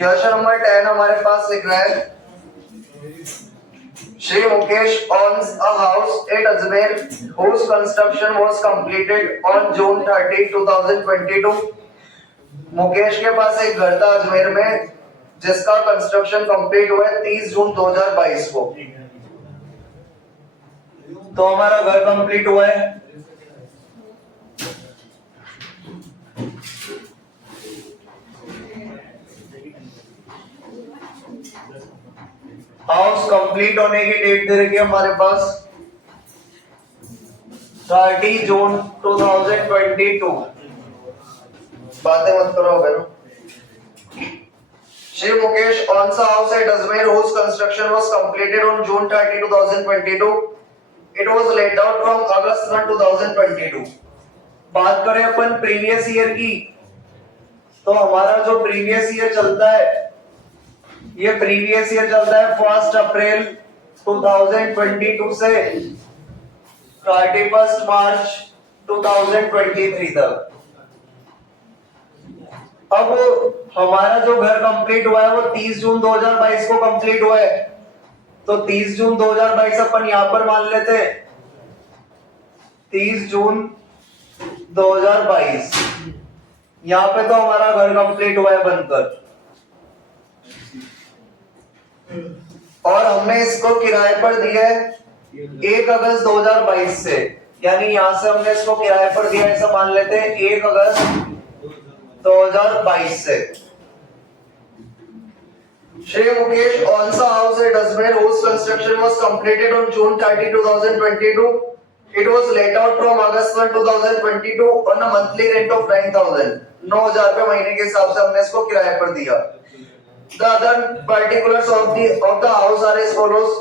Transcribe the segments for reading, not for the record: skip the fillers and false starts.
Question number 10 हमारे पास लिख रहा है Shri Mukesh owns a house at Ajmer whose construction was completed on June 30, 2022. Mukesh के पास एक घर था अजमेर में जिसका कंस्ट्रक्शन कंप्लीट हुआ है 30 जून 2022 को। तो हमारा घर कंप्लीट हुआ है। हाउस कंप्लीट होने की डेट दे रखी है हमारे पास 30 जून 2022। बातें मत करो बहनों। Shri Mukesh owns a house at Ajmer whose construction was completed on June 30, 2022. It was laid out from August 1, 2022. बात करें अपन प्रीवियस ईयर की, तो हमारा जो प्रीवियस ईयर चलता है, ये प्रीवियस ईयर चलता है 1 अप्रैल 2022 से 31 मार्च 2023 तक। अब हमारा जो घर कंप्लीट हुआ है वो 30 जून 2022 को कंप्लीट हुआ है, तो 30 जून 2022 अपन यहां पर मान लेते हैं 30 जून 2022। यहां पे तो हमारा घर कंप्लीट हुआ है बनकर, और हमने इसको किराए पर दिया है 1 अगस्त 2022 से, यानी यहां से हमने इसको किराए पर दिया ऐसा मान लेते हैं 1 अगस्त 2022 से। Shri Mukesh owns a house at Ajmer whose construction was completed on June 30, 2022. It was let out from August 1, 2022 on a monthly rent of 9,000. 9,000 रुपए महीने के हिसाब से हमने इसको किराए पर दिया। The other particulars of the house are as follows.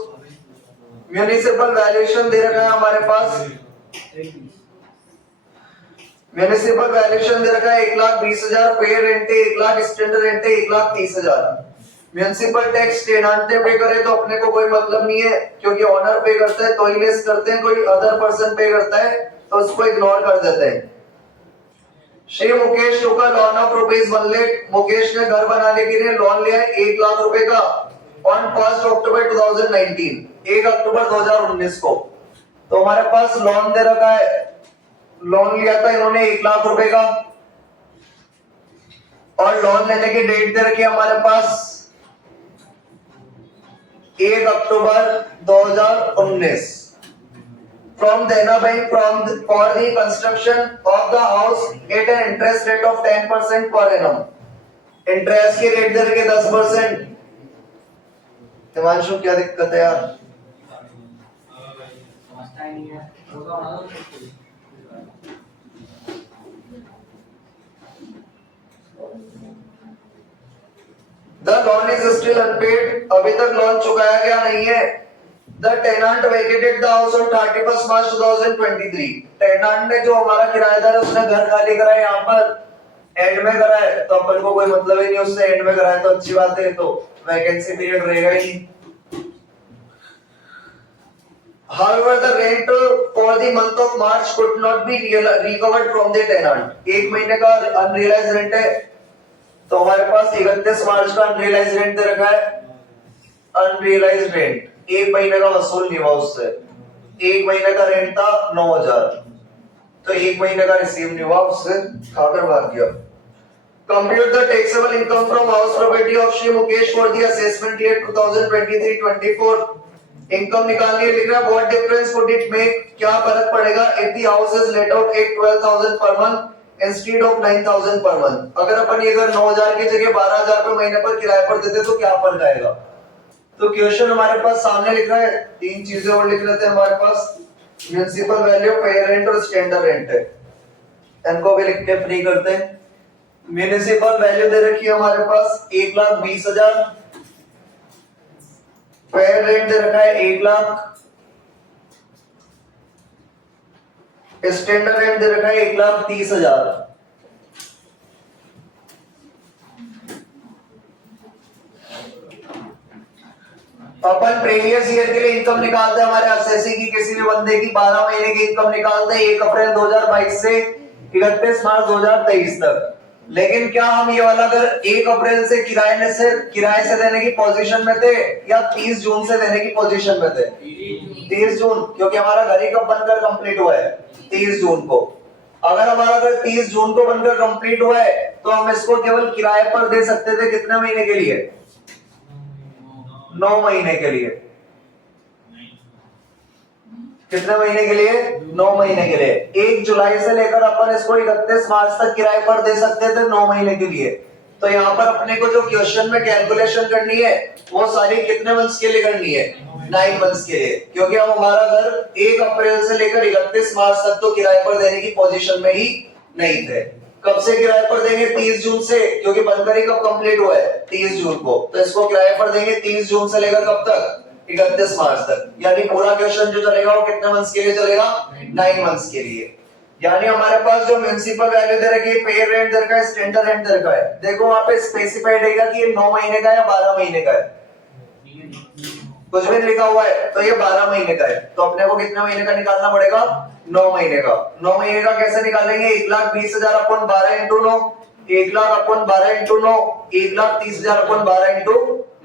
Municipal valuation दे रखा है हमारे पास। म्यूनिसिपल वैल्यूएशन दे रखा है 1,20,000, पे रेंट है 1 लाख, स्टैंडर्ड रेंट है 1,30,000। म्यूनिसिपल टैक्स टेनांट ने पे करे तो अपने को कोई मतलब नहीं है, क्योंकि ओनर पे करता है तो ही लेस करते हैं, कोई अदर पर्सन पे करता है तो उसको इग्नोर कर देते हैं। श्री मुकेश टुक अ लोन ऑफ ₹1 लाख। मुकेश ने घर बनाने के लिए लोन लिया है 1 लाख रुपए का ऑन 1 अक्टूबर 2019, 1 अक्टूबर 2019 को। तो हमारे पास लोन दे रखा है, लोन लिया था इन्होंने 1 लाख रुपए का, और लोन लेने की डेट दे रखी है हमारे पास 1 अक्टूबर 2019। From Dena bank for the construction of the house at an interest rate of 10% per annum. Interest की रेट दे रखी है 10%। हिमांशु क्या दिक्कत है यार? The loan is still unpaid. अभी तक लोन चुकाया गया नहीं है। The tenant vacated the house on 31 March 2023. Tenant ने जो हमारा किराएदार है उसने घर खाली करा है, यहाँ पर एंड में करा है, तो अपन को कोई मतलब ही नहीं उससे एंड में करा है, तो अच्छी बात है, तो वैकेंसी पीरियड रहेगा ही नहीं। However, the rent for the month of March could not be recovered from the tenant. 1 महीने का अनरियलाइज्ड रेंट है, तो हमारे पास 31 मार्च का अनरियलाइज्ड रेंट दे रखा है। अनरियलाइज्ड रेंट 1 महीने का वसूल नहीं हुआ उससे। 1 महीने का रेंट था 9,000, तो 1 महीने का रिसीव नहीं हुआ, उससे खाकर भाग गया। Compute the taxable income from house property of Shri Mukesh for the assessment year 2023-24. Income निकालनी है, लिख रहा है what difference would it make, क्या फर्क पड़ेगा if the house is let out at 12,000 per month instead of 9,000 per month। अगर अपन ये घर 9,000 की जगह 12,000 रुपए महीने पर किराए पर देते तो क्या फर्क आएगा? तो क्वेश्चन हमारे पास सामने लिख रहा है, 3 चीजें और लिख लेते हैं हमारे पास। म्युनिसिपल वैल्यू, पे रेंट और स्टैंडर्ड रेंट है, इनको भी लिख के फ्री करते हैं। म्युनिसिपल वैल्यू दे रखी है हमारे पास 1,20,000, पे रेंट दे रखा है 1 लाख, स्टैंडर्ड रेंट दे रखा है 1,30,000। अपन प्रीवियस ईयर के लिए इनकम निकालते हैं, हमारे असेसी की किसी भी बंदे की 12 महीने की इनकम निकालते हैं 1 अप्रैल 2022 से 31 मार्च 2023 तक। लेकिन क्या हम ये वाला घर 1 अप्रैल से किराए से देने की पोजीशन में थे या 30 जून से देने की पोजीशन में थे? 30 जून, क्योंकि हमारा घर ही कब बनकर कंप्लीट हुआ है? 30 जून को। अगर हमारा घर 30 जून को बनकर कंप्लीट हुआ है तो हम इसको केवल किराए पर दे सकते थे कितने महीने के लिए? 9 महीने के लिए। कितने महीने के लिए? 9 महीने के लिए। 1 जुलाई से लेकर अपन इसको 31 मार्च तक किराए पर दे सकते थे 9 महीने के लिए। तो यहाँ पर अपने को जो क्वेश्चन में कैलकुलेशन करनी है वो सारी कितने मंथ्स के लिए करनी है? 9 मंथ्स के लिए, क्योंकि अब हमारा घर 1 अप्रैल से लेकर 31 मार्च तक तो किराए पर देने की पोजीशन में ही नहीं थे। कब से किराए पर देंगे? 30 जून से, क्योंकि बनकर ही कब कंप्लीट हुआ है? 30 जून को। तो इसको किराए पर देंगे 30 जून से लेकर कब तक? 31 मार्च तक। यानी पूरा क्वेश्चन जो चलेगा वो कितने मंथ्स के लिए चलेगा? 9 मंथ्स के लिए। यानी हमारे पास जो म्युनिसिपल वैल्यू दे रखी है, पेड रेंट दे रखा है, स्टैंडर्ड रेंट दे रखा है। देखो वहां पे स्पेसिफाइड है कि ये 9 महीने का है या 12 महीने का है। कुछ भी लिखा हुआ है तो ये 12 महीने का है। तो अपने को कितने महीने का निकालना पड़ेगा? 9 महीने का। 9 महीने का कैसे निकालेंगे? 1,20,000 अपन 12 इंटू 9, 1,00,000 अपन 12 इंटू 9, 1,30,000 अपन 12 इंटू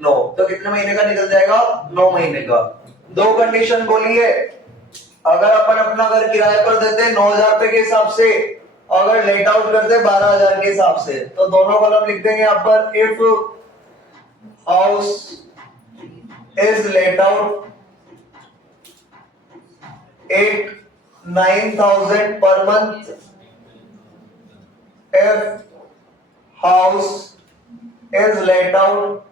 9। तो कितने महीने का निकल जाएगा? 9 महीने का। दो कंडीशन बोली है। अगर अपन अपना घर किराए पर देते 9,000 रुपए के हिसाब से, अगर लेट आउट करते 12,000 के हिसाब से, तो दोनों कॉलम लिख देंगे यहाँ पर। If house is let out at 9,000 per month, if house is let out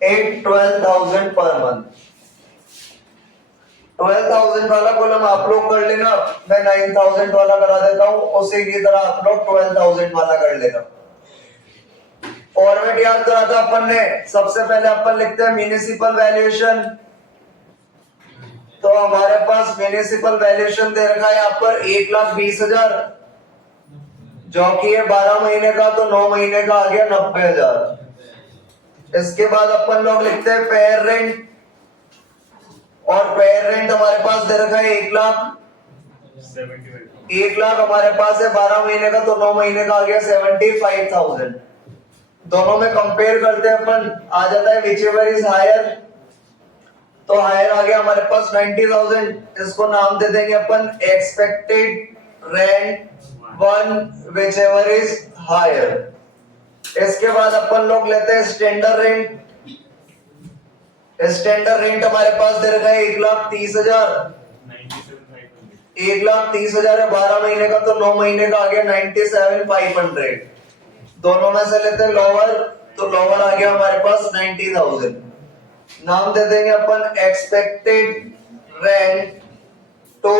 at 12,000 per month। 12,000 वाला कॉलम आप लोग कर लेना, मैं 9,000 वाला करा देता हूं, उसी की तरह आप लोग 12,000 वाला कर लेना। फॉर्मेट याद करा था अपन ने। सबसे पहले अपन लिखते हैं म्युनिसिपल वैल्यूएशन। तो हमारे पास म्युनिसिपल वैल्यूएशन दे रखा है यहाँ पर 1,20,000, जो कि है 12 महीने का, तो 9 महीने का आ गया 90,000। इसके बाद अपन लोग लिखते हैं पेयर रेंट, और पेयर रेंट हमारे पास दे रखा है 1,00,000 हमारे पास है 12 महीने का, तो 9 महीने का आ गया 75,000। दोनों में कंपेयर करते हैं अपन, आ जाता है विच एवर इज हायर। तो हायर आ गया हमारे पास 90,000। इसको नाम दे देंगे अपन expected rent 1 whichever is higher. इसके बाद अपन लोग लेते हैं स्टैंडर्ड रेंट। स्टैंडर्ड रेंट हमारे पास दे रखा है 1,30,000। 1,30,000 है 12 महीने का, तो 9 महीने का आ गया 97,500। दोनों में से लेते हैं लोअर, तो लोअर आ गया हमारे पास 90,000। नाम दे देंगे अपन expected rent two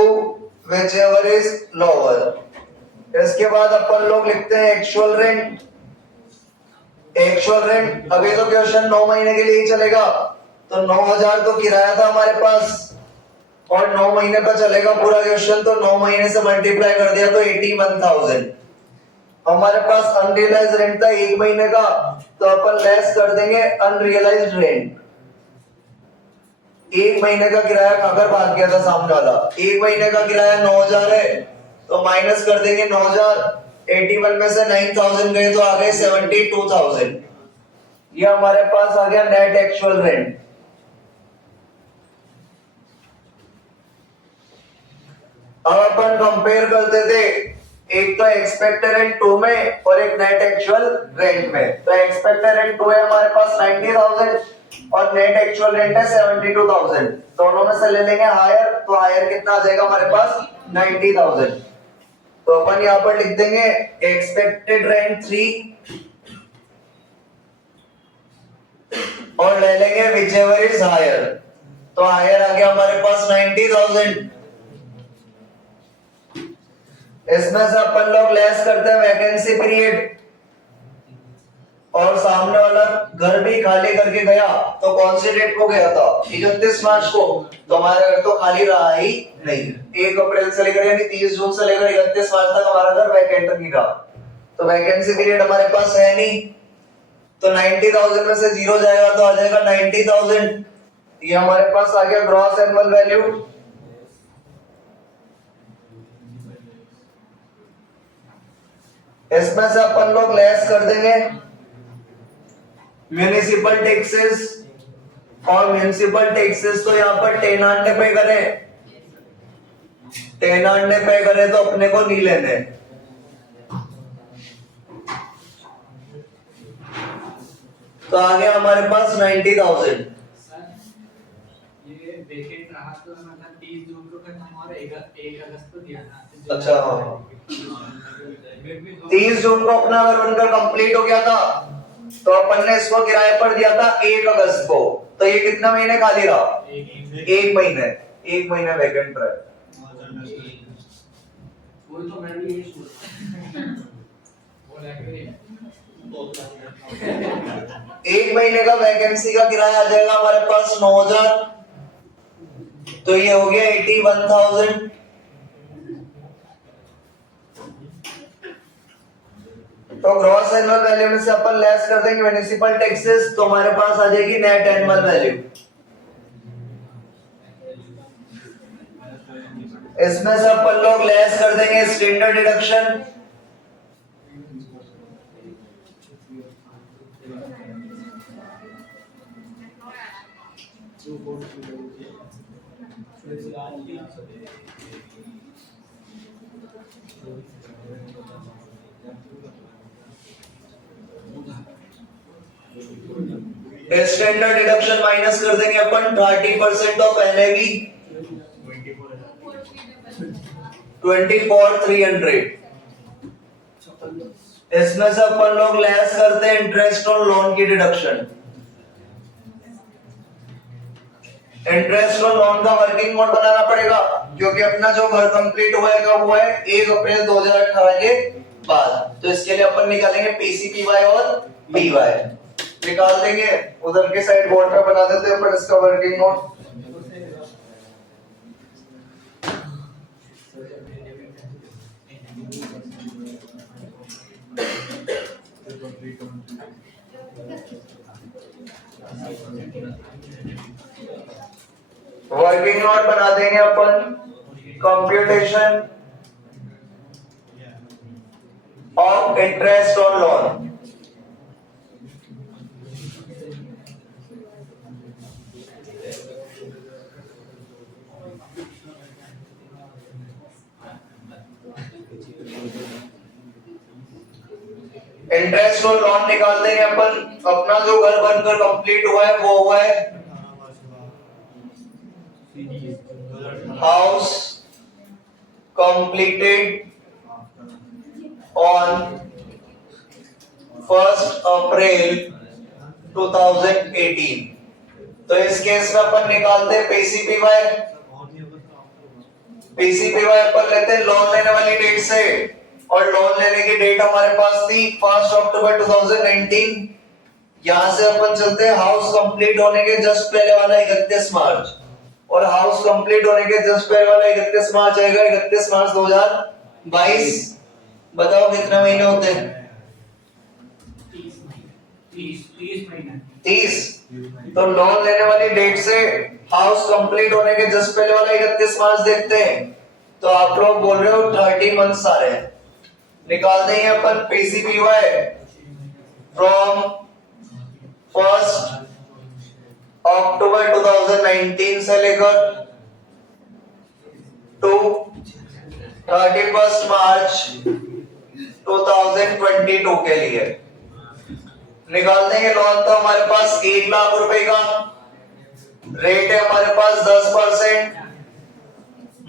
whichever is lower. इसके बाद अपन लोग लिखते हैं एक्चुअल रेंट। एक्चुअल रेंट, अभी तो क्वेश्चन 9 महीने के लिए ही चलेगा, तो 9,000 तो किराया था हमारे पास, और 9 महीने का चलेगा पूरा क्वेश्चन, तो 9 महीने से मल्टीप्लाई कर दिया तो 81,000। हमारे पास अनरियलाइज रेंट था 1 महीने का, तो अपन लेस कर देंगे अनरियलाइज्ड रेंट। 1 महीने का किराया खाकर भाग गया था सामने वाला। 1 महीने का किराया 9,000 है, तो माइनस कर देंगे 9,000। 81 में से 9,000 गए तो आ गए 72,000। ये हमारे पास आ गया नेट एक्चुअल रेंट। अब अपन कंपेयर करते थे, एक तो एक्सपेक्टेड रेंट 2 में और एक नेट एक्चुअल रेंट में। तो एक्सपेक्टेड रेंट 2 है हमारे पास 90,000 और नेट एक्चुअल रेंट है 72,000। दोनों में से ले लेंगे हायर, तो हायर कितना आ जाएगा हमारे पास? 90,000। तो अपन यहाँ पर लिख देंगे एक्सपेक्टेड रेंट 3 और ले लेंगे विच एवर इज हायर। तो हायर आ गया हमारे पास 90,000। इसमें से अपन लोग लेस करते हैं वैकेंसी पीरियड, और सामने वाला घर भी खाली करके गया, तो कौन सी डेट को गया था? 31 मार्च को। तो हमारा घर तो खाली रहा ही नहीं। 1 अप्रैल से लेकर यानी 30 जून से लेकर 31 मार्च तक हमारा घर वैकेंट नहीं रहा, तो वैकेंसी पीरियड हमारे पास है नहीं। तो 90,000 में से 0 जाएगा तो आ जाएगा 90,000। ये हमारे पास आ गया ग्रॉस एनुअल वैल्यू। इसमें से अपन लोग लेस कर देंगे म्यूनिसिपल टैक्सेस, और म्यूनिसिपल टैक्सेस तो यहाँ पर टेनांट ने पे करे, टेनांट ने पे करे तो अपने को नहीं लेने। तो आ गया हमारे पास 90,000। ये वेकेंट रहा तो मतलब 30 जून को खत्म और 1 अगस्त को दिया था। अच्छा हाँ, 30 जून को अपना अगर बनकर कंप्लीट हो गया था तो अपन ने इसको किराए पर दिया था 1 अगस्त को, तो ये कितना महीने खाली रहा? एक महीने, एक महीने वैकेंट रहा। वो तो मैं भी यही सोच रहा वो लेके एक महीने का वैकेंसी का किराया आ जाएगा हमारे पास 9,000, तो ये हो गया 81,000। तो ग्रॉस एनुअल वैल्यू में से अपन लेस कर देंगे म्युनिसिपल टैक्सेस, तो हमारे पास आ जाएगी नेट एनुअल वैल्यू। इसमें से अपन लोग लेस कर देंगे standard deduction, standard deduction minus कर देंगे अपन 30% ऑफ एनएवी 24,300। इसमें से अपन लोग लेस करते हैं इंटरेस्ट ऑन लोन की डिडक्शन। इंटरेस्ट ऑन लोन का वर्किंग मोड बनाना पड़ेगा क्योंकि अपना जो घर कंप्लीट हुआ है कब हुआ है? 1 अप्रैल 2018 के बाद। तो इसके लिए अपन निकालेंगे पीसीपीवाई और पीवाई निकाल देंगे, उधर के साइड बोर्ड पे बना देते हैं अपन इसका वर्किंग मोड। वर्किंग नोट बना देंगे अपन computation of interest on loan. Interest on loan निकाल देंगे अपन, अपना जो घर बनकर कंप्लीट हुआ है वो हुआ है हाउस कंप्लीटेड ऑन 1 अप्रैल 2018। तो इस केस में अपन निकालते हैं पीसीपीवाई। पीसीपीवाई अपन लेते हैं लोन लेने वाली डेट से, और लोन लेने की डेट हमारे पास थी 1 अक्टूबर 2019। यहां से अपन चलते हैं हाउस कंप्लीट होने के जस्ट पहले वाला 31 मार्च, और हाउस कंप्लीट होने के जस्ट पहले वाला 31 मार्च आएगा 31 मार्च 2022। बताओ कितने महीने होते हैं? 30। तो लोन लेने वाली डेट से हाउस कंप्लीट होने के जस्ट पहले वाला 31 मार्च देखते हैं, तो आप लोग बोल रहे हो 30 मंथ्स आ रहे हैं। निकाल देंगे अपन पीसीपीवाई फ्रॉम 1 अक्टूबर 2019 से लेकर टू 31 मार्च 2022 के लिए। निकाल देंगे लोन तो हमारे पास 1 लाख रुपए का रेट है हमारे पास 10%।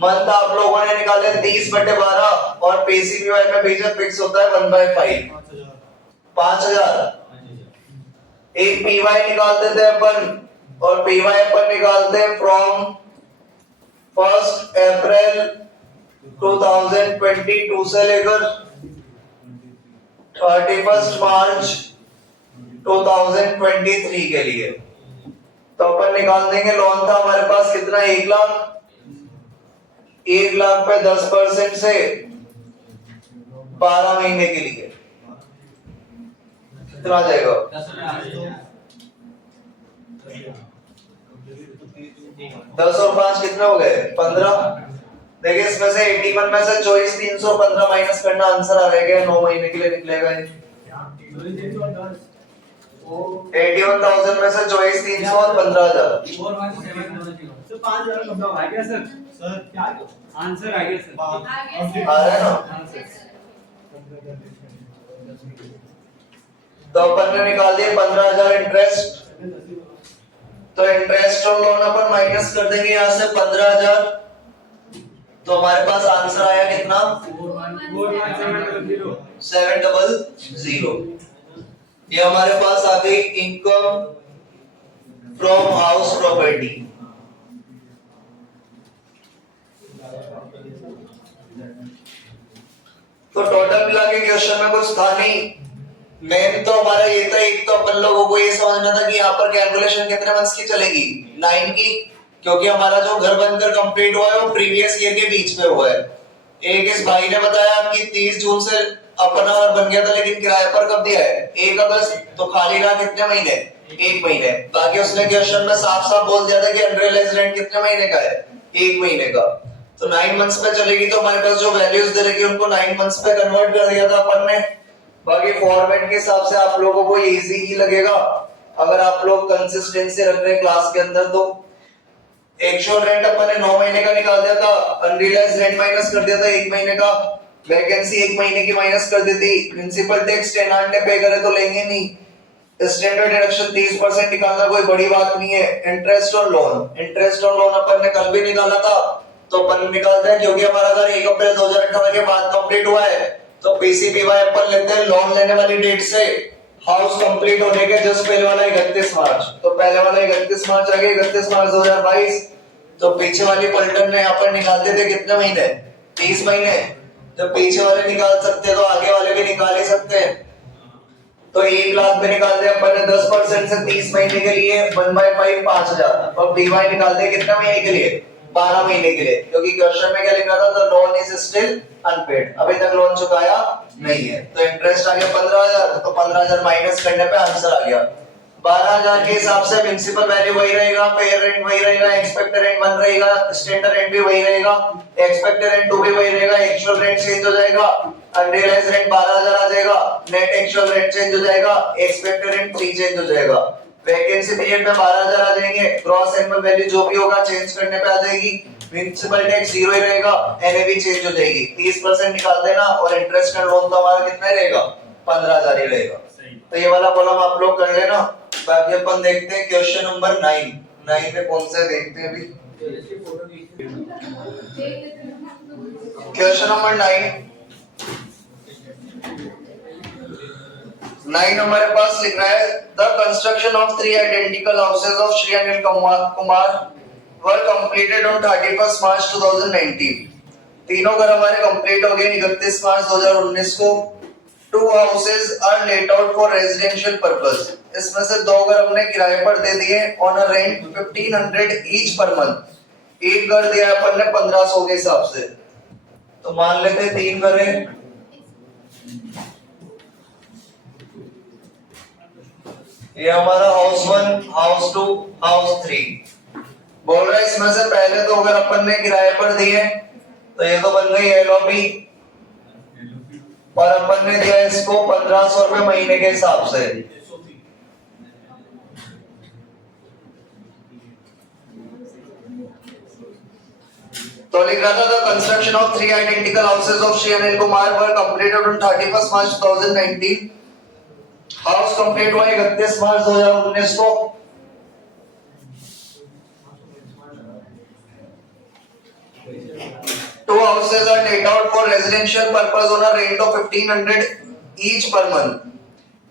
मंथ आप लोगों ने निकाले 30/12 और पीसीपीवाई में भेजा फिक्स होता है 1/5 5,000। एक पीवाई निकाल देते हैं अपन, और पीवाई अपन निकालते हैं फ्रॉम 1 अप्रैल 2022 से लेकर 31 मार्च 2023 के लिए। तो अपन निकाल देंगे लोन था हमारे पास कितना? 1 लाख। 1 लाख पे 10% से 12 महीने के लिए कितना आ जाएगा? 10 और 5 कितने हो गए? 15। देखिए इसमें से 81 में से 24,315 माइनस करना, आंसर आ रहेगा 9 महीने के लिए निकलेगा ये। 81,000 में से 24,300 और 15,000। सर 5,000 कम आ गया सर। सर क्या आंसर आ गया सर। आ रहा है ना? तो अपन ने निकाल दिया 15,000 इंटरेस्ट। तो इंटरेस्ट और लोन अपन माइनस कर देंगे यहाँ से 15,000। तो हमारे पास आंसर आया कितना? 700। ये हमारे पास आ गई इनकम फ्रॉम हाउस प्रॉपर्टी। तो टोटल मिला के क्वेश्चन में कुछ था नहीं। मेन तो हमारा ये था, एक तो अपन लोगों को ये समझना था कि यहाँ पर कैलकुलेशन कितने मंथ्स की चलेगी, 9 की, क्योंकि हमारा जो घर बनकर कंप्लीट हुआ है वो प्रीवियस ईयर के बीच में हुआ है। एक इस भाई ने बताया कि 30 जून से अपना घर बन गया था, लेकिन किराए पर कब दिया है? 1 अगस्त। तो खाली रहा कितने महीने? 1 महीने। बाकी उसने क्वेश्चन में साफ साफ बोल दिया था कि अनरियलाइज्ड रेंट कितने महीने का है? 1 महीने का। तो 9 मंथ्स पे चलेगी, तो हमारे पास जो वैल्यूज दे रखी उनको 9 मंथ्स पे कन्वर्ट कर दिया था अपन ने। बाकी फॉर्मेट के हिसाब से आप लोगों को इजी ही लगेगा अगर आप लोग कंसिस्टेंसी रख रहे हैं क्लास के अंदर। तो एक्चुअल रेंट अपन ने 9 महीने का निकाल दिया था, अनरियलाइज्ड रेंट माइनस कर दिया था 1 महीने का, वैकेंसी 1 महीने की माइनस कर दी थी, प्रिंसिपल टैक्स टेनांट ने पे करे तो लेंगे नहीं, स्टैंडर्ड डिडक्शन 30% निकालना कोई बड़ी बात नहीं है। इंटरेस्ट और लोन अपन ने कल भी निकाला था, तो अपन निकालते हैं क्योंकि हमारा अगर 1 अप्रैल 2018 के बाद कंप्लीट हुआ है तो पीसीपीवाई अपन लेते हैं लोन लेने वाली डेट से हाउस कंप्लीट होने के जस्ट पहले वाला 31 मार्च। तो पहले वाला 31 मार्च आ गया, 31 मार्च 2022। तो पीछे वाली पलटन में यहाँ पर निकालते थे कितने महीने? 30 महीने। जब पीछे वाले निकाल सकते हैं तो आगे वाले भी निकाल ही सकते हैं। तो 1 लाख पे निकाल दिया अपन ने 10% से 30 महीने के लिए 1/5 5,000। और डीवाई निकाल दिया कितना महीने के लिए? 12 महीने के लिए, क्योंकि क्वेश्चन में क्या लिखा था? The loan is still unpaid, अभी तक लोन चुकाया नहीं है। तो इंटरेस्ट आ गया 15,000, तो 15,000 माइनस करने पे आंसर आ गया 12,000। के हिसाब से प्रिंसिपल वैल्यू वही रहेगा, पेयर रेंट वही रहेगा, एक्सपेक्टेड रेंट 1 रहेगा, स्टैंडर्ड रेंट भी वही रहेगा, एक्सपेक्टेड रेंट 2 भी वही रहेगा, एक्चुअल रेंट चेंज हो जाएगा, अनरियलाइज्ड रेंट 12,000 आ जाएगा, नेट एक्चुअल रेंट चेंज हो जाएगा, एक्सपेक्टेड रेंट 3 चेंज हो जाएगा, वैकेंसी पीरियड में 12,000 आ जाएंगे, ग्रॉस एनुअल वैल्यू जो भी होगा चेंज करने पे आ जाएगी, प्रिंसिपल टैक्स 0 ही रहेगा, एनएवी चेंज हो जाएगी, 30% निकाल देना, और इंटरेस्ट एंड लोन तो हमारा कितना ही रहेगा? 15,000 ही रहेगा। तो ये वाला कॉलम आप लोग कर लेना। बाकी अपन देखते हैं क्वेश्चन नंबर 9 में कौन से देखते हैं अभी। क्वेश्चन नंबर 9 हमारे पास लिख रहा है the construction of 3 identical houses of Shri Anil Kumar were completed on 31 मार्च 2019। तीनों घर हमारे कंप्लीट हो गए 31 मार्च 2019 को। 2 houses are let out for residential purpose। इसमें से 2 घर हमने किराए पर दे दिए on a rent 1500 each per month। एक घर दिया अपन ने 1500 के हिसाब से। तो मान लेते हैं 3 घर हैं। ये हमारा हाउस 1, हाउस 2, हाउस 3। बोल रहा है इसमें से पहले 2 घर अपन ने किराए पर दिए, तो ये तो बन गई एलओपी, और अपन ने दिया इसको 1500 रुपए महीने के हिसाब से। तो लिख रहा था the construction of 3 identical houses of Shri Anil Kumar were completed on 31 March 2019। House complete हुआ 31 मार्च 2019 को। Two houses are let out for residential purpose on a rent of 1,500 each per month.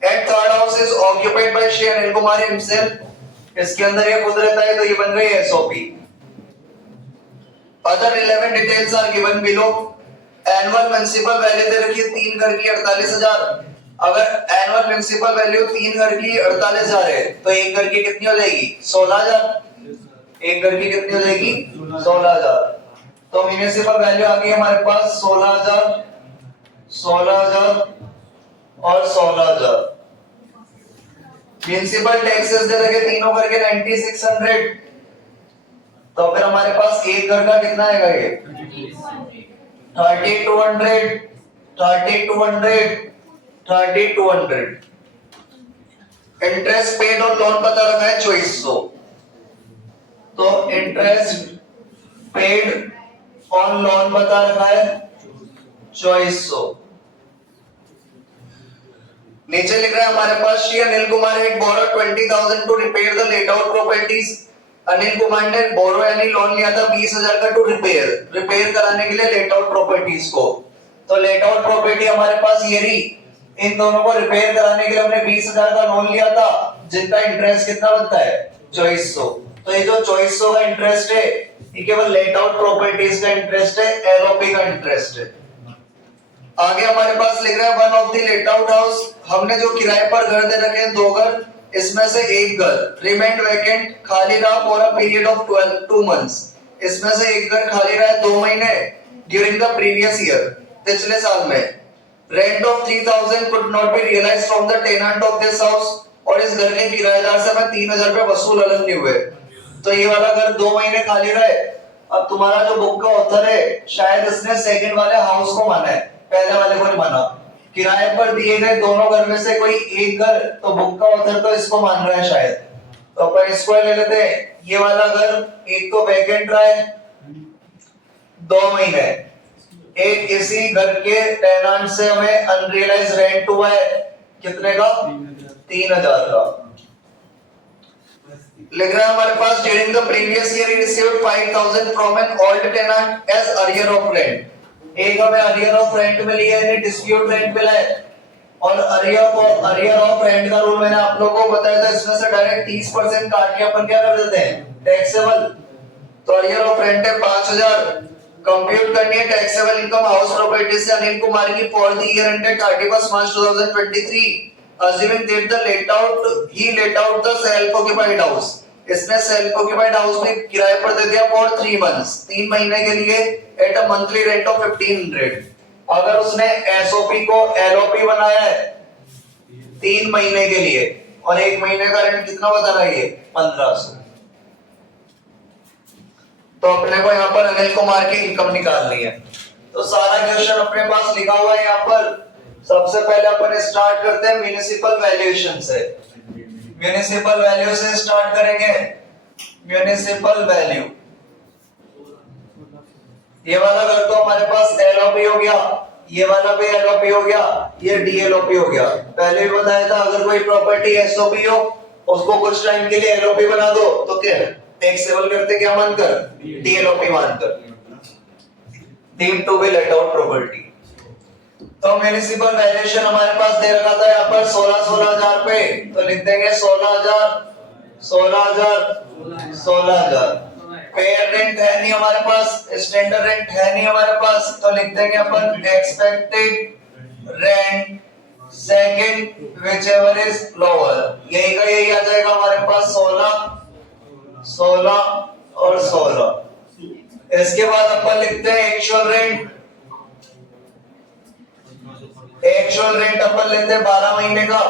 And third house is occupied by Shri Anil Kumar himself. इसके अंदर ये खुद रहता है, तो ये बन गई SOP. Other relevant details are given below. Annual municipal value दे रखी है 3 घर की 48,000। अगर एनुअल म्युनिसिपल वैल्यू 3 घर की 48,000 है, तो एक घर की कितनी हो जाएगी? 16,000। एक घर की कितनी हो जाएगी? 16,000। तो म्युनिसिपल वैल्यू आ गई हमारे पास 16,000, 16,000 और 16,000। म्युनिसिपल टैक्सेस दे रखे तीनों करके 9,600। तो फिर हमारे पास एक घर का कितना आएगा ये 3200 3200 3200। इंटरेस्ट पेड और लोन पता रखा है 2400। तो इंटरेस्ट पेड ऑन लोन बता रखा है 2400। नीचे लिख रहा है हमारे पास Shri Anil Kumar had borrowed 20,000 to repair the let out properties. Anil Kumar ने बोरो यानी लोन लिया था 20,000 का टू रिपेयर कराने के लिए लेट आउट प्रॉपर्टीज को। तो लेट आउट प्रॉपर्टी हमारे पास ये रही, इन दोनों को रिपेयर कराने के लिए हमने 20,000 का लोन लिया था, जिनका इंटरेस्ट कितना बनता है 2400। तो ये जो 2400 का इंटरेस्ट है ये केवल लेट आउट प्रॉपर्टीज का इंटरेस्ट है, एलओपी का इंटरेस्ट है। आगे हमारे पास लिख रहा है one of the let out house, हमने जो किराए पर घर दे रखे हैं 2 घर, इसमें से एक घर रिमेंड वैकेंट खाली रहा for a period of 2 months. इसमें से एक घर खाली रहा है 2 महीने ड्यूरिंग द प्रीवियस ईयर, पिछले साल में। Rent of 3,000 could not be realised from the tenant of this house, और इस घर के किराएदार से हमें 3,000 रुपए वसूल अलग नहीं हुए। तो ये वाला घर 2 महीने खाली रहे। अब तुम्हारा जो बुक का ऑथर है शायद इसने सेकंड वाले हाउस को माना है, पहले वाले को नहीं माना। किराए पर दिए गए दोनों घर में से कोई एक घर, तो बुक का ऑथर तो इसको मान रहा है शायद, तो अपन इसको ले लेते हैं। ये वाला घर एक तो वैकेंट रहा है 2 महीने, एक इसी घर के टेनेंट से हमें अनरियलाइज्ड रेंट हुआ है कितने का 3,000 का। लिख रहा है हमारे पास during the previous year he received 5,000 from an old tenant as arrear of rent. एक हमें अरियर ऑफ रेंट मिली है, यानी डिस्प्यूट रेंट मिला है। और अरियर ऑफ रेंट का रूल मैंने आप लोगों को बताया था, इसमें से डायरेक्ट 30% काट के अपन क्या कर देते हैं टैक्सेबल। तो अरियर ऑफ रेंट है 5,000, कंप्यूट करनी है टैक्सेबल इनकम हाउस प्रॉपर्टी से अनिल कुमार की for the year ended 31 March 2023, assuming that the let out the self occupied house। इसने सेल्फ ऑक्यूपाइड हाउस में किराए पर दे दिया फॉर 3 मंथ्स, 3 महीने के लिए at a monthly rent of 1,500। अगर उसने एसओपी को एलओपी बनाया है 3 महीने के लिए, और 1 महीने का रेंट कितना बता रहा है ये 1,500। तो अपने को यहाँ पर अनिल कुमार की इनकम निकालनी है। तो सारा क्वेश्चन अपने पास लिखा हुआ है यहाँ पर। सबसे पहले अपन स्टार्ट करते हैं म्युनिसिपल वैल्यूएशन से। म्युनिसिपल वैल्यू से स्टार्ट करेंगे। म्युनिसिपल वैल्यू, ये वाला घर तो हमारे पास एलओपी हो गया, ये वाला भी एलओपी हो गया, ये डीएलओपी हो गया। पहले भी बताया था अगर कोई प्रॉपर्टी एसओपी हो उसको कुछ टाइम के लिए एलओपी बना दो, तो क्या टैक्सेबल करते क्या मानकर डीएलओपी मानकर, deemed to be let out property. तो म्युनिसिपल वैल्यूएशन हमारे पास दे रखा था यहाँ पर 16,000 रुपए, तो लिख देंगे 16,000 16,000 16,000। पेड रेंट है नहीं हमारे पास, स्टैंडर्ड रेंट है नहीं हमारे पास, तो लिख देंगे अपन expected rent second whichever is lower. यही का यही आ जाएगा हमारे पास 16 और 16। इसके बाद अपन लिखते हैं एक्चुअल रेंट। एक्चुअल रेंट अपन लेते हैं 12 महीने का,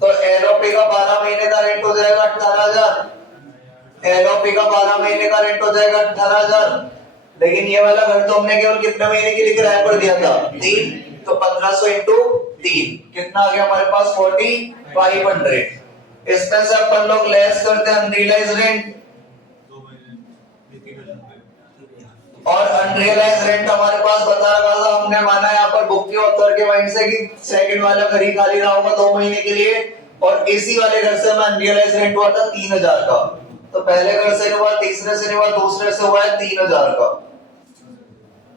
तो एलओपी का 12 महीने का रेंट हो जाएगा 18,000। एलओपी का 12 महीने का रेंट हो जाएगा 18,000। लेकिन ये वाला घर तो हमने केवल कितने महीने के लिए किराए पर दिया था 3, तो 1500 इंटू 3 कितना आ गया हमारे पास 4,500। इसमें से अपन लोग लेस करते हैं अनरियलाइज्ड रेंट, और अनरियलाइज्ड रेंट हमारे पास बता रखा था, हमने माना यहाँ पर बुक के ऑथर के माइंड से कि सेकंड वाला घर ही खाली रहा होगा 2 महीने के लिए, और इसी वाले घर से हमें अनरियलाइज्ड रेंट हुआ था 3,000 का। तो पहले घर से हुआ, तीसरे से हुआ, दूसरे से हुआ है 3,000 का।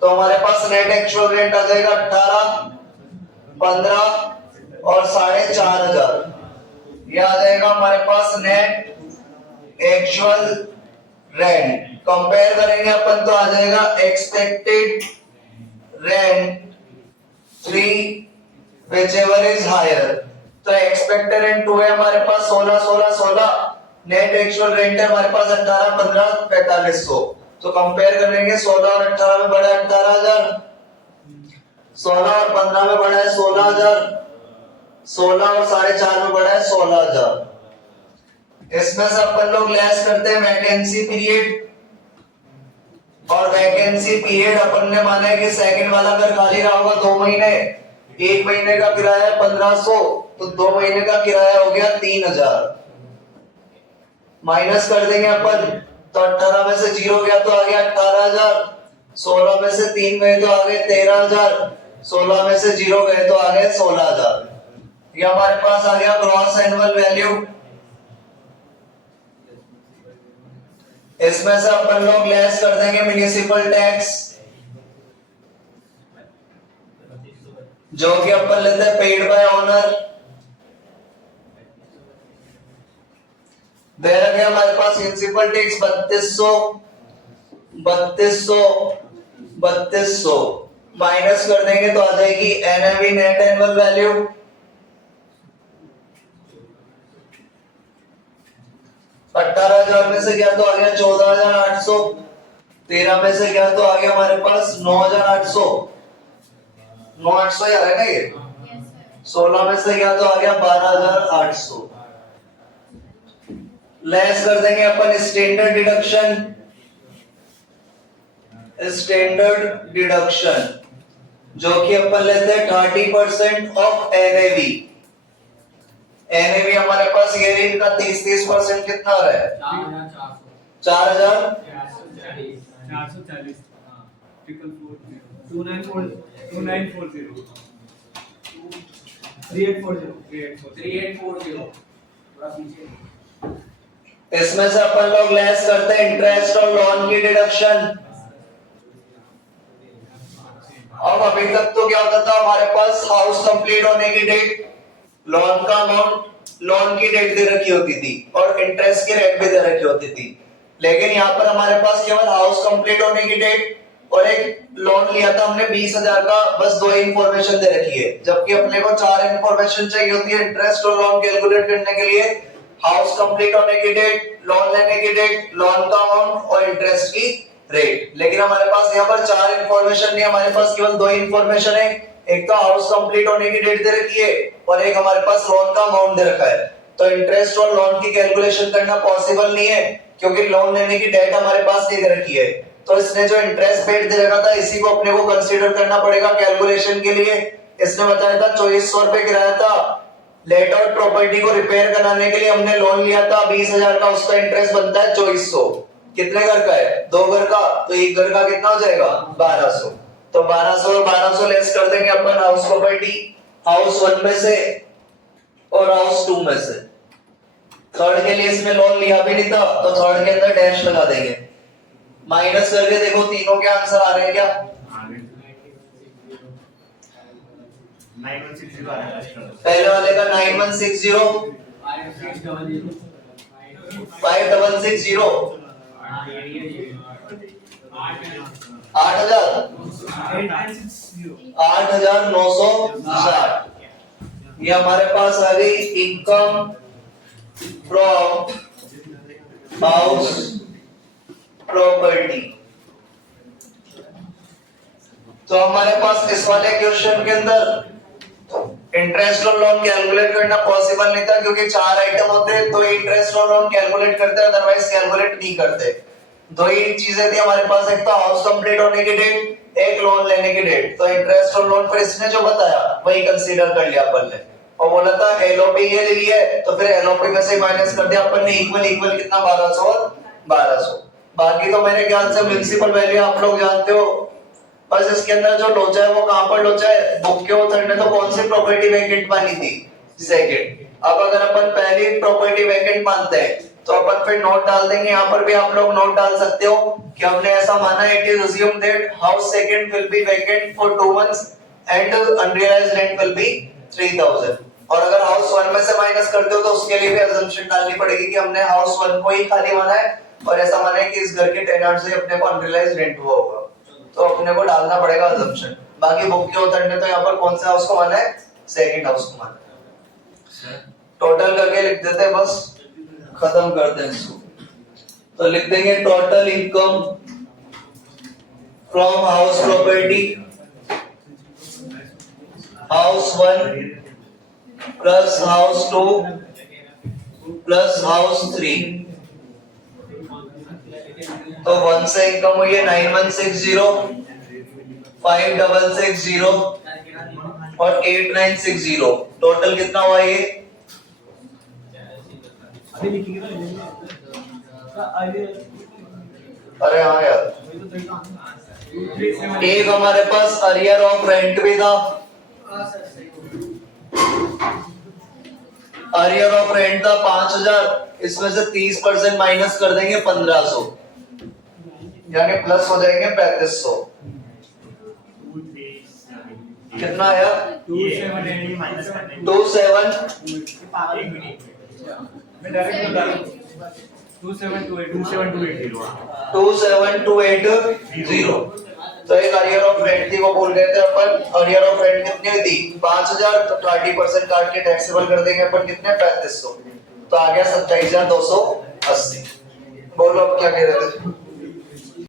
तो हमारे पास नेट एक्चुअल रेंट आ जाएगा 18, 15 और 4,500। ये आ जाएगा हमारे पास नेट एक्चुअल रेंट। कंपेयर करेंगे अपन तो आ जाएगा expected rent 3 whichever is higher. तो एक्सपेक्टेड रेंट 2 है हमारे पास 16 16 16, नेट एक्चुअल रेंट है हमारे पास 18 15 4500। तो कंपेयर करेंगे 16 और 18 में बड़ा है 18,000, 16 और 15 में बड़ा है 16,000, 16 और 4,500 में बड़ा है 16,000। इसमें से अपन लोग लेस करते हैं वैकेंसी पीरियड। और वैकेंसी पीरियड अपन ने माना है कि सेकंड वाला घर खाली रहा होगा 2 महीने, 1 महीने का किराया 1500, तो 2 महीने का किराया हो गया 3000। माइनस कर देंगे अपन, तो 18 में से 0 गया तो आ गया 18000, 16 में से 3 गए तो आ गए 13000, 16 में से 0 गए तो आ गए 16000। ये हमारे पास आ गया ग्रॉस एनुअल वैल्यू। इसमें से अपन लोग लेस कर देंगे म्युनिसिपल टैक्स, जो कि अपन लेते हैं पेड बाय ओनर। दे रखे हमारे पास म्युनिसिपल टैक्स 3200 माइनस कर देंगे तो आ जाएगी एनएवी नेट एनुअल वैल्यू। 18,000 में से गया तो आ गया 14,800, 13 में से गया तो आ गया हमारे पास 9,800, 9,800 ही आ रहा है ना ये। 16 में से गया तो आ गया 12,800। लेस कर देंगे अपन स्टैंडर्ड डिडक्शन, जो कि अपन लेते हैं 30% ऑफ एनएवी। एनएवी हमारे पास ये रेट का 30% कितना आ रहा है? 4,000 440 2940 3840 इसमें से अपन लोग लेस करते हैं इंटरेस्ट और लोन की डिडक्शन। अब अभी तक तो क्या होता था हमारे पास, हाउस कंप्लीट होने की डेट, लोन का अमाउंट, लोन की डेट दे रखी होती थी और इंटरेस्ट की रेट भी दे रखी होती थी। लेकिन यहाँ पर हमारे पास केवल हाउस कंप्लीट होने की डेट और एक लोन लिया था हमने 20,000 का, बस 2 इंफॉर्मेशन दे रखी है, जबकि अपने को 4 इंफॉर्मेशन चाहिए होती है इंटरेस्ट और लोन कैलकुलेट करने के लिए। हाउस कंप्लीट होने की डेट, लोन लेने की डेट, लोन का अमाउंट और इंटरेस्ट की रेट। लेकिन हमारे पास यहाँ पर 4 इंफॉर्मेशन नहीं, हमारे पास केवल 2 इंफॉर्मेशन है। एक तो हाउस कंप्लीट होने की डेट दे रखी है और एक हमारे पास लोन का अमाउंट दे रखा है। तो इंटरेस्ट और लोन की कैलकुलेशन करना पॉसिबल नहीं है, क्योंकि लोन लेने की डेट हमारे पास नहीं दे रखी है। तो इसने जो इंटरेस्ट पेड दे रखा था इसी को अपने को कंसीडर करना पड़ेगा कैलकुलेशन के लिए। इसने बताया था 2400 रुपए किराया था। लेट आउट प्रॉपर्टी को रिपेयर कराने के लिए हमने लोन लिया था 20,000 का, उसका इंटरेस्ट बनता है 2400। कितने घर का है? 2 घर का, तो एक घर का कितना हो जाएगा? 1200। तो 1200 और 1200 लेस कर देंगे अपन हाउस प्रॉपर्टी, हाउस 1 में से और हाउस 2 में से। थर्ड के लिए इसमें लोन लिया भी नहीं था, तो थर्ड के अंदर डैश लगा देंगे। माइनस करके देखो तीनों के आंसर आ रहे हैं क्या? 9160 आ रहा है। पहले वाले का 9160, 5660, 8,960। ये हमारे पास आ गई इनकम फ्रॉम हाउस प्रॉपर्टी। तो हमारे पास इस वाले क्वेश्चन के अंदर इंटरेस्ट और लोन कैलकुलेट करना पॉसिबल नहीं था, क्योंकि 4 आइटम होते हैं, तो इंटरेस्ट और लोन कैलकुलेट करते हैं, अदरवाइज कैलकुलेट नहीं करते। 2 ही चीजें थी हमारे पास, एक तो हाउस कंप्लीट होने की डेट, एक लोन लेने की डेट। तो इंटरेस्ट और लोन फिर इसने जो बताया वही कंसीडर कर लिया अपन ने, और बोला था एलओपी ये ली है, तो फिर एलओपी में से माइनस कर दिया अपन ने, इक्वल कितना 1200 और 1200। बाकी तो मेरे ख्याल से म्युनिसिपल वैल्यू आप लोग जानते हो। बस इसके अंदर जो लोचा है वो कहां पर लोचा है? बुक के ऑथर ने तो कौन सी प्रॉपर्टी वैकेंट मानी थी? सेकंड। अब अगर अपन पहली प्रॉपर्टी वैकेंट मानते हैं तो अपन फिर नोट डाल देंगे। यहाँ पर भी आप लोग नोट डाल सकते हो कि हमने ऐसा माना है, it is assumed that house second will be vacant for 2 months and unrealised rent will be 3000। और अगर हाउस 1 में से माइनस करते हो तो उसके लिए भी अजम्पशन डालनी पड़ेगी कि हमने हाउस 1 को ही खाली माना है और ऐसा माना है कि इस घर के टेनेंट से अपने को अनरियलाइज्ड रेंट हुआ होगा, तो अपने को डालना पड़ेगा अजम्पशन। बाकी बुक के ऑथर ने तो यहाँ पर कौन सा हाउस को माना है? सेकंड हाउस को माना है। टोटल करके लिख देते हैं, बस खत्म करते हैं इसको। तो लिख देंगे total income from house property, house 1 plus house 2 plus house 3 तो 1 से इनकम हुई है 9160, 5660 और 8960। टोटल कितना हुआ ये? अभी लिखेंगे ना आगे अरे हाँ यार, 237 एक हमारे पास अरियर ऑफ रेंट भी था। अरियर ऑफ रेंट था 5000, इसमें से 30% माइनस कर देंगे 1500, यानी प्लस हो जाएंगे 3500। कितना आया? 278 माइनस करने 27 मैं डायरेक्ट बता रहा हूं 27280 27280। तो एक अरियर ऑफ रेंट थी, वो भूल गए थे अपन। अरियर ऑफ रेंट कितनी थी? 5000, तो 30% काट के टैक्सेबल कर देंगे अपन कितने? 3500। तो आ गया 27280। बोलो अब क्या कह रहे थे?